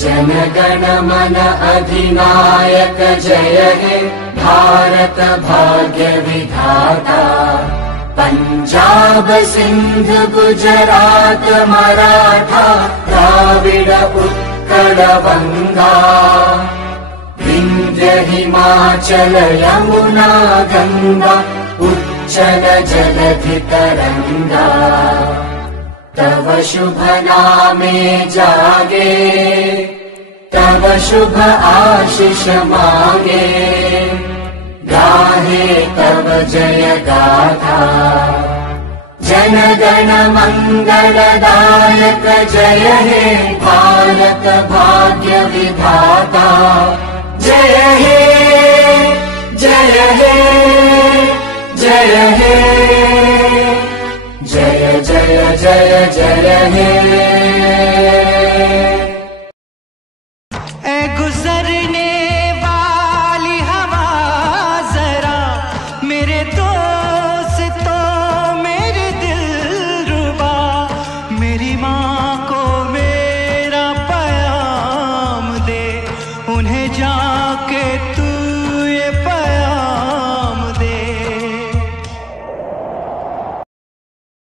जन गण मन अधिनायक जय हे भारत भाग्य विधाता। पंजाब सिंध गुजरात मराठा द्राविड उत्कल गंगा। विंध्य हिमाचल यमुना गंगा उच्चल जलधि तरंगा। तव शुभ नामे जागे तव शुभ आशीष मांगे। गाहे तव जय गाथा जन गण मंगलदायक जय हे भारत भाग्य विधाता। जय हे जय हे जय हे जय जय जय जय हे। ए गुजरने वाली हवा जरा मेरे दोस्तों मेरे दिलरुबा। मेरी माँ को